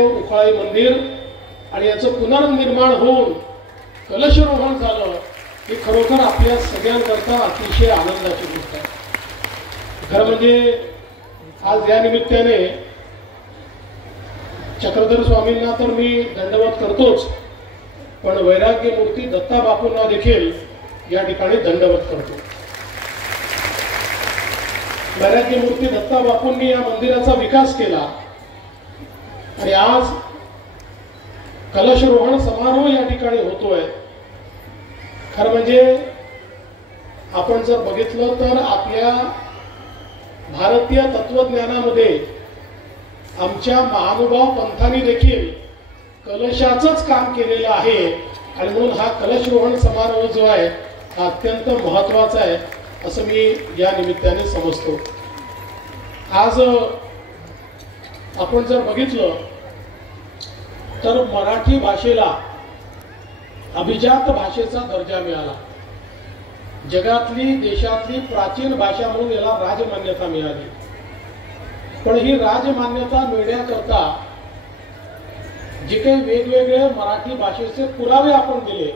उखाळी मंदिर आणि याचं पुनर्निर्माण होऊन कलशरोहण झालं ही खरोखर आपल्या सगळ्यांकरता अतिशय आनंदाची गोष्ट आहे। खरं म्हणजे आज या निमित्ताने चक्रधर स्वामींना तर मी दंडवत करतोच, पण वैराग्य मूर्ती दत्ता बापूंना देखील या ठिकाणी दंडवत करतो। वैराग्य मूर्ती दत्ता बापूंनी या मंदिराचा विकास केला आणि आज कलशरोहण समारोह या ठिकाणी होतोय। खरं म्हणजे आपण जर बघितलं तर आपल्या भारतीय तत्वज्ञानामध्ये आमच्या महानुभाव पंथांनी देखील कलशाचंच काम केलेलं आहे आणि म्हणून हा कलशरोहण समारोह जो आहे हा अत्यंत महत्त्वाचा आहे असं मी या निमित्ताने समजतो। आज आपण जर बघितलं तर मराठी भाषेला अभिजात भाषेचा दर्जा मिळाला। जगातली देशातली प्राचीन भाषा म्हणून याला राजमान्यता मिळाली। पण ही राजमान्यता मिळण्याकरता जे काही वेगवेगळे मराठी भाषेचे पुरावे आपण दिले,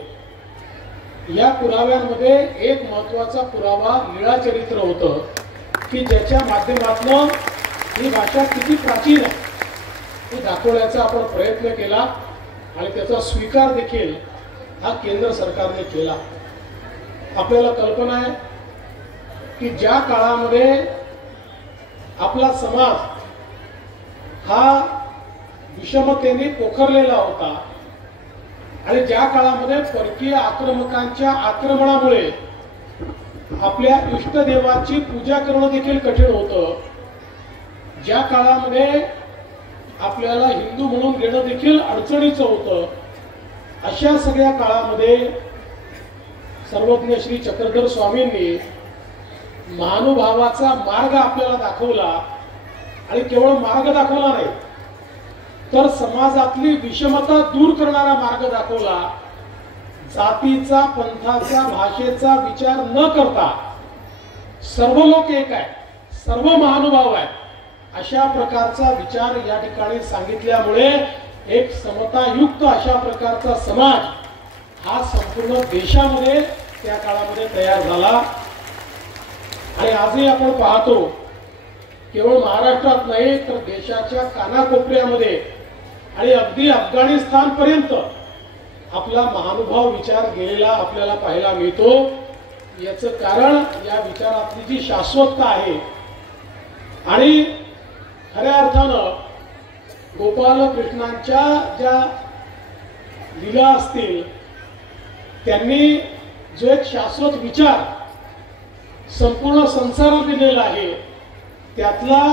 या पुराव्यांमध्ये एक महत्त्वाचा पुरावा लीळाचरित्र होतं की ज्याच्या माध्यमातून ही भाषा किती प्राचीन आहे हे दाखवण्याचा आपण प्रयत्न केला आणि त्याचा स्वीकार देखील हा केंद्र सरकारने केला। आपल्याला कल्पना आहे की ज्या काळामध्ये आपला समाज हा विषमतेने पोखरलेला होता आणि ज्या काळामध्ये परकीय आक्रमकांच्या आक्रमणामुळे आपल्या इष्टदेवाची पूजा करणं देखील कठीण होतं, ज्या काळामध्ये आपल्याला हिंदू म्हणून घेणं देखील अडचणीचं होतं, अशा सगळ्या काळामध्ये सर्वज्ञ श्री चक्रधर स्वामींनी महानुभावाचा मार्ग आपल्याला दाखवला आणि केवळ मार्ग दाखवला नाही तर समाजातली विषमता दूर करणारा मार्ग दाखवला। जातीचा, पंथाचा, भाषेचा विचार न करता सर्व लोक एक आहे, सर्व महानुभाव आहे अशा प्रकारचा विचार या ठिकाणी सांगितल्यामुळे एक समतायुक्त अशा प्रकारचा समाज हा संपूर्ण देशामध्ये त्या काळामध्ये तयार झाला। आणि आजही आपण पाहतो केवळ महाराष्ट्रात नाही तर देशाच्या कानाकोपऱ्यामध्ये आणि अगदी अफगाणिस्तान पर्यंत आपला महानुभाव विचार गेलेला आपल्याला पाहायला मिळतो। याचं कारण या विचारातली जी शाश्वतता आहे आणि खऱ्या अर्थानं गोपाल कृष्णांच्या ज्या लीला असतील त्यांनी जो एक शाश्वत विचार संपूर्ण संसारात दिलेला आहे त्यातला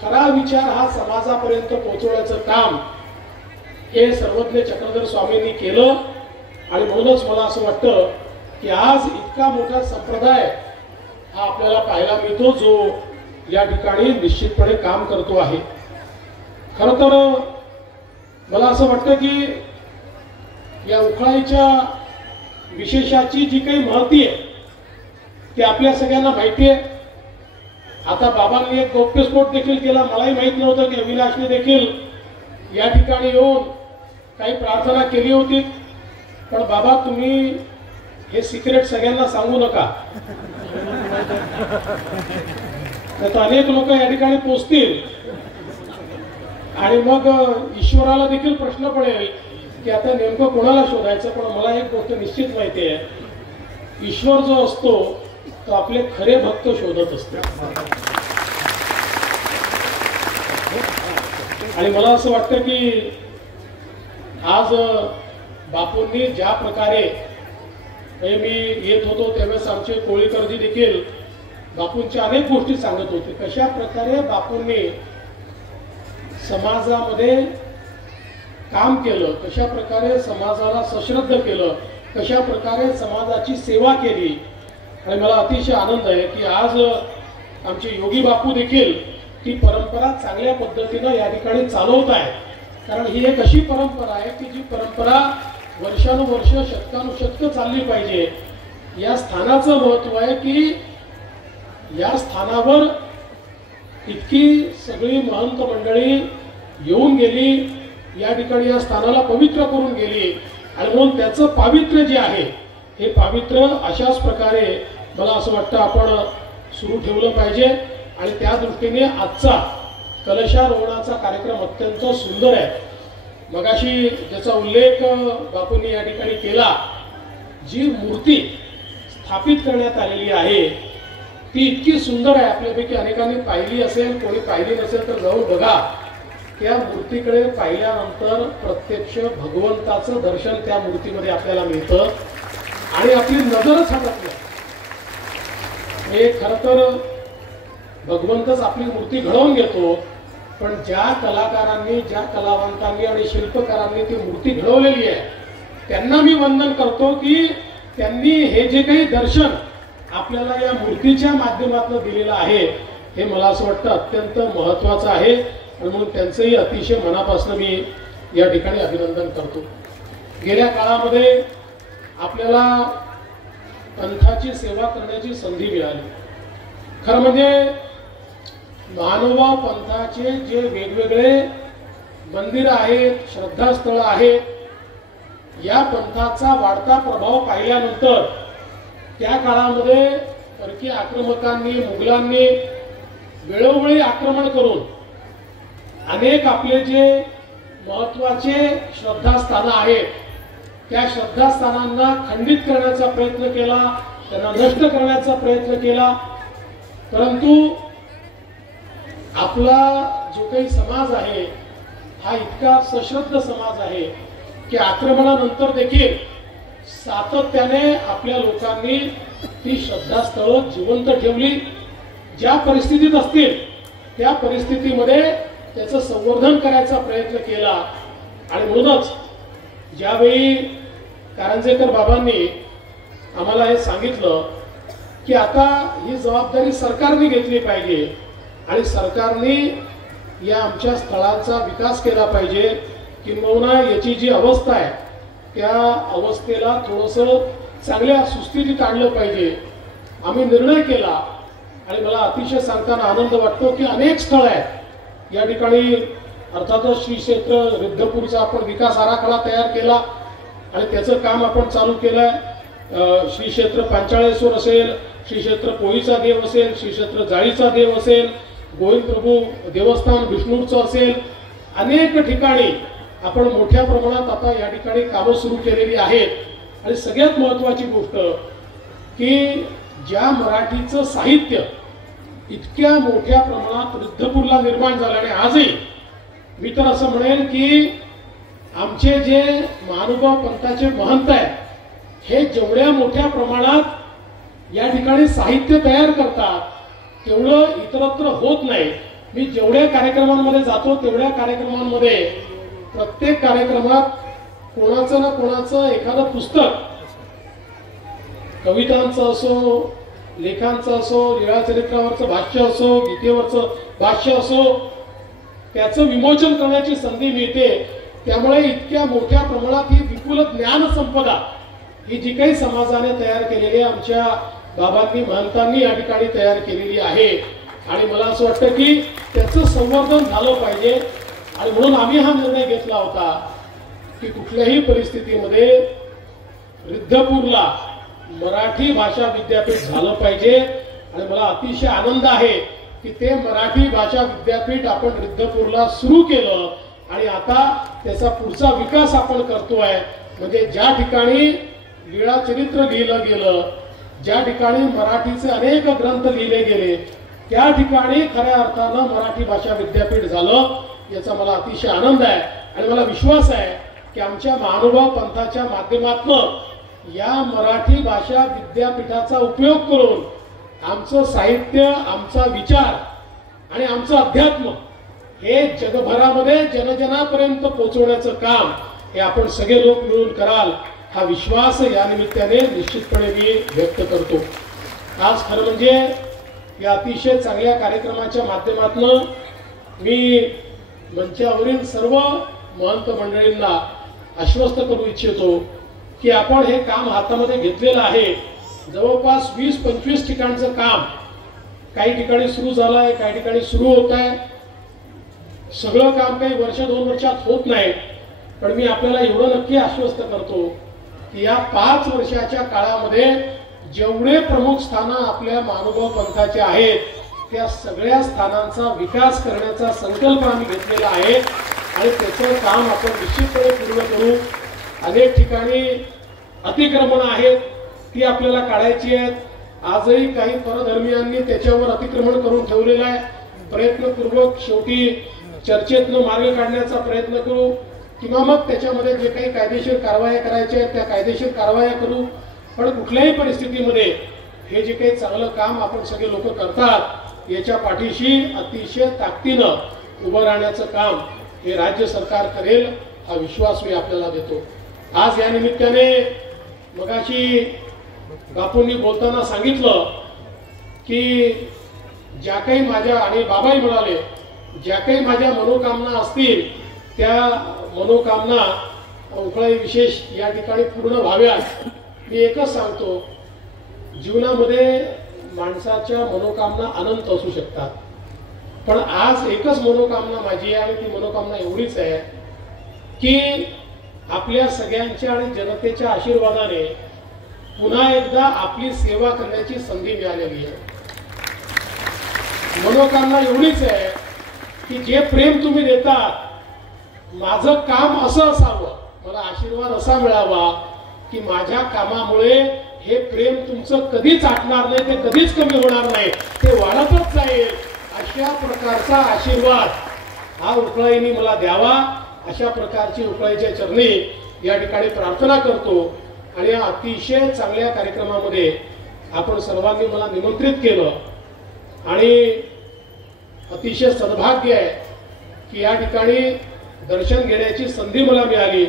खरा विचार हा समाजापर्यंत पोहोचवण्याचं काम हे सर्वज्ञ चक्रधर स्वामींनी केलं। आणि म्हणूनच मला असं वाटतं की आज इतका मोठा संप्रदाय हा आपल्याला पाहायला मिळतो जो या ठिकाणी निश्चितपणे काम करतो आहे। खरं तर मला असं वाटतं की या उखाळीच्या विशेषाची जी काही महती आहे ती आपल्या सगळ्यांना माहिती आहे। आता बाबांनी एक गौप्यस्फोट देखील केला, मलाही माहित नव्हतं की अविनाशने देखील या ठिकाणी येऊन काही प्रार्थना केली होती, पण बाबा तुम्ही हे सिक्रेट सगळ्यांना सांगू नका, तर अनेक लोक या ठिकाणी पोचतील आणि मग ईश्वराला देखील प्रश्न पडेल की आता नेमकं कोणाला शोधायचं। पण मला एक गोष्ट निश्चित माहिती आहे, ईश्वर जो असतो तो आपले खरे भक्त शोधत असतो। आणि मला असं वाटतं की आज बापूंनी ज्या प्रकारे मी येत होतो त्यावेळेस आमचे कोळीकरजी देखील बापूंच्या अनेक गोष्टी सांगत होते, कशा प्रकारे बापूंनी समाजामध्ये काम केलं, कशा प्रकारे समाजाला सश्रद्ध केलं, कशा प्रकारे समाजाची सेवा केली। आणि मला अतिशय आनंद आहे की आज आमचे योगी बापू देखील ती परंपरा चांगल्या पद्धतीनं या ठिकाणी चालवत आहेत। कारण ही एक अशी परंपरा आहे की जी परंपरा वर्षानुवर्ष शतकानुशतकं चालली पाहिजे। या स्थानाचं महत्त्व आहे की या स्थानावर इतकी सगळी महंत मंडळी येऊन गेली या ठिकाणी या स्थानाला पवित्र करून गेली आणि म्हणून त्याचं पावित्र्य जे आहे हे पावित्र्य अशाच प्रकारे मला असं वाटतं आपण सुरू ठेवलं पाहिजे। आणि त्या दृष्टीने आजचा कलशारोहणाचा कार्यक्रम अत्यंत सुंदर आहे। मगाशी ज्याचा उल्लेख बापूंनी या ठिकाणी केला, जी मूर्ती स्थापित करण्यात आलेली आहे ती इतकी सुंदर आहे, आपल्यापैकी अनेकांनी पाहिली असेल, कोणी पाहिली नसेल तर जाऊन बघा। त्या मूर्तीकडे पाहिल्यानंतर प्रत्यक्ष भगवंताचं दर्शन त्या मूर्तीमध्ये आपल्याला मिळतं आणि आपली नजरच हटत नाही। हे खरं तर भगवंतच आपली मूर्ती घडवून घेतो, पण ज्या कलाकारांनी, ज्या कलावंतांनी आणि शिल्पकारांनी ती मूर्ती घडवलेली आहे त्यांना मी वंदन करतो की त्यांनी हे जे काही दर्शन आपल्याला या मूर्तीच्या माध्यमातून दिलेलं आहे हे मला असं वाटतं अत्यंत महत्त्वाचं आहे आणि म्हणून त्यांचंही अतिशय मनापासून मी या ठिकाणी अभिनंदन करतो। गेल्या काळामध्ये आपल्याला पंथाची सेवा करण्याची संधी मिळाली। खरं म्हणजे मानवा पंथाचे जे वेगवेगळे मंदिर आहेत, श्रद्धास्थळ आहेत, या पंथाचा वाढता प्रभाव पाहिल्यानंतर त्या काळामध्ये परकीय आक्रमकांनी, मुघलांनी वेळोवेळी आक्रमण करून अनेक आपले जे महत्त्वाचे श्रद्धास्थानं आहेत त्या श्रद्धास्थानांना खंडित करण्याचा प्रयत्न केला, त्यांना नष्ट करण्याचा प्रयत्न केला। परंतु आपला जो काही समाज आहे हा इतका सश्रद्ध समाज आहे की आक्रमणानंतर देखील सातत्याने आपल्या लोकांनी ती श्रद्धास्थळं जिवंत ठेवली। ज्या परिस्थितीत असतील त्या परिस्थितीमध्ये त्याचं संवर्धन करायचा प्रयत्न केला आणि म्हणूनच ज्यावेळी कारंजेकर बाबांनी आम्हाला हे सांगितलं की आता ही जबाबदारी सरकारने घेतली पाहिजे आणि सरकारने या आमच्या स्थळांचा विकास केला पाहिजे, किंबहुना याची जी अवस्था आहे त्या अवस्थेला थोडंसं चांगल्या सुस्थितीत आणलं पाहिजे। आम्ही निर्णय केला आणि मला अतिशय सांगताना आनंद वाटतो की अनेक स्थळ आहेत या ठिकाणी। अर्थातच श्री क्षेत्र रिद्धपूरचा आपण विकास आराखडा तयार केला आणि त्याचं काम आपण चालू केलंय। श्री क्षेत्र पांचाळेश्वर असेल, श्री क्षेत्र पोळीचा देव असेल, श्री क्षेत्र जाळीचा देव असेल, गोविंद प्रभू देवस्थान विष्णूचं असेल, अनेक ठिकाणी आपण मोठ्या प्रमाणात आता या ठिकाणी कामं सुरू केलेली आहेत। आणि सगळ्यात महत्त्वाची गोष्ट की ज्या मराठीचं साहित्य इतक्या मोठ्या प्रमाणात रिद्धपूरला निर्माण झालं आणि आजही मी तर असं म्हणेन की आमचे जे महानुभाव पंथाचे महंत आहेत हे जेवढ्या मोठ्या प्रमाणात या ठिकाणी साहित्य तयार करतात तेवढं इतरत्र होत नाही। मी जेवढ्या कार्यक्रमांमध्ये जातो तेवढ्या कार्यक्रमांमध्ये प्रत्येक कार्यक्रमात कोणाचं ना कोणाचं एखादं पुस्तक, कवितांचं असो, लेखांचं असो, लीळाचरित्रावरचं भाष्य असो, गीतेवरचं भाष्य असो, त्याचं विमोचन करण्याची संधी मिळते। त्यामुळे इतक्या मोठ्या प्रमाणात ही विपुल ज्ञान संपदा ही जी काही समाजाने तयार केलेली आमच्या बाबांनी, महंतांनी या ठिकाणी तयार केलेली आहे आणि मला असं वाटतं की त्याचं संवर्धन झालं पाहिजे। आणि म्हणून आम्ही हा निर्णय घेतला होता की कुठल्याही परिस्थितीमध्ये रिद्धपूरला मराठी भाषा विद्यापीठ झालं पाहिजे। आणि मला अतिशय आनंद आहे की ते मराठी भाषा विद्यापीठ आपण रिद्धपूरला सुरू केलं आणि आता त्याचा पुढचा विकास आपण करतोय। म्हणजे ज्या ठिकाणी लीळाचरित्र लिहिलं गेलं, ज्या ठिकाणी मराठीचे अनेक ग्रंथ लिहिले गेले, त्या ठिकाणी खऱ्या अर्थानं मराठी भाषा विद्यापीठ झालं याचा मला अतिशय आनंद आहे। आणि मला विश्वास आहे की आमच्या महानुभाव पंथाच्या माध्यमातून या मराठी भाषा विद्यापीठाचा उपयोग करून आमचं साहित्य, आमचा विचार आणि आमचं अध्यात्म हे जगभरामध्ये जनजनापर्यंत पोहोचवण्याचं काम हे आपण सगळे लोक मिळून कराल हा विश्वास या निमित्ताने निश्चितपणे मी व्यक्त करतो। आज खरं म्हणजे या अतिशय चांगल्या कार्यक्रमाच्या माध्यमातून मी मंचावरील सर्व महंत मंडळींना आश्वस्त करू इच्छितो की आपण हे काम हातामध्ये घेतलेलं आहे। जवळपास 20-25 ठिकाणचं काम काही ठिकाणी सुरू झालं आहे, काही ठिकाणी सुरू होत आहे। सगळं काम काही वर्ष 2 वर्षात होत नाही, पण मी आपल्याला एवढं नक्की आश्वस्त करतो की या 5 वर्षाच्या काळामध्ये जेवढे प्रमुख स्थानं आपल्या महानुभाव पंथाचे आहेत त्या सगळ्या स्थानांचा विकास करण्याचा संकल्प आम्ही घेतलेला आहे आणि त्याचं काम आपण निश्चितपणे पूर्ण करू. अनेक ठिकाणी अतिक्रमण आहेत ती आपल्याला काढायची आहेत. आजही काही परधर्मीयांनी त्याच्यावर अतिक्रमण करून ठेवलेलं आहे. प्रयत्नपूर्वक शेवटी चर्चेतनं मार्ग काढण्याचा प्रयत्न करू किंवा मग त्याच्यामध्ये जे काही कायदेशीर कारवाया करायच्या आहेत त्या कायदेशीर कारवाया करू. पण कुठल्याही परिस्थितीमध्ये हे जे काही चांगलं काम आपण सगळे लोक करतात याच्या पाठीशी अतिशय ताकदीनं उभं राहण्याचं काम हे राज्य सरकार करेल हा विश्वास मी आपल्याला देतो. आज या निमित्ताने मगाशी बापूंनी बोलताना सांगितलं की ज्या काही माझ्या आणि बाबाही म्हणाले ज्या काही माझ्या मनोकामना असतील त्या मनोकामना उकळाई विशेष या ठिकाणी पूर्ण व्हाव्यात. मी एकच सांगतो, जीवनामध्ये माणसाच्या मनोकामना अनंत असू शकतात, पण आज एकच मनोकामना माझी आहे आणि ती मनोकामना एवढीच आहे की आपल्या सगळ्यांच्या आणि जनतेच्या आशीर्वादाने पुन्हा एकदा आपली सेवा करण्याची संधी मिळालेली आहे. मनोकामना एवढीच आहे की जे प्रेम तुम्ही देता माझं काम असं असावं, मला आशीर्वाद असा मिळावा की माझ्या कामामुळे हे प्रेम तुमचं कधीच आटणार नाही, ते कधीच कमी होणार नाही, ते वाढतच जाईल. अशा प्रकारचा आशीर्वाद हा उकळाईने मला द्यावा. अशा प्रकारची उकळाईच्या चरणी या ठिकाणी प्रार्थना करतो आणि या अतिशय चांगल्या कार्यक्रमामध्ये आपण सर्वांनी मला निमंत्रित केलं आणि अतिशय सद्भाग्य आहे की या ठिकाणी दर्शन घेण्याची संधी मला मिळाली.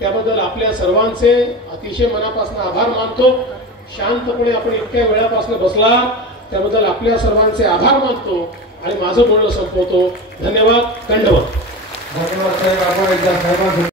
त्याबद्दल आपल्या सर्वांचे अतिशय मनापासून आभार मानतो. शांतपणे आपण इतक्या वेळापासून बसला त्याबद्दल आपल्या सर्वांचे आभार मानतो आणि माझं बोलणं संपवतो. धन्यवाद. दंडवत. धन्यवाद साहेब. आपण एकदा साहेबांसाठी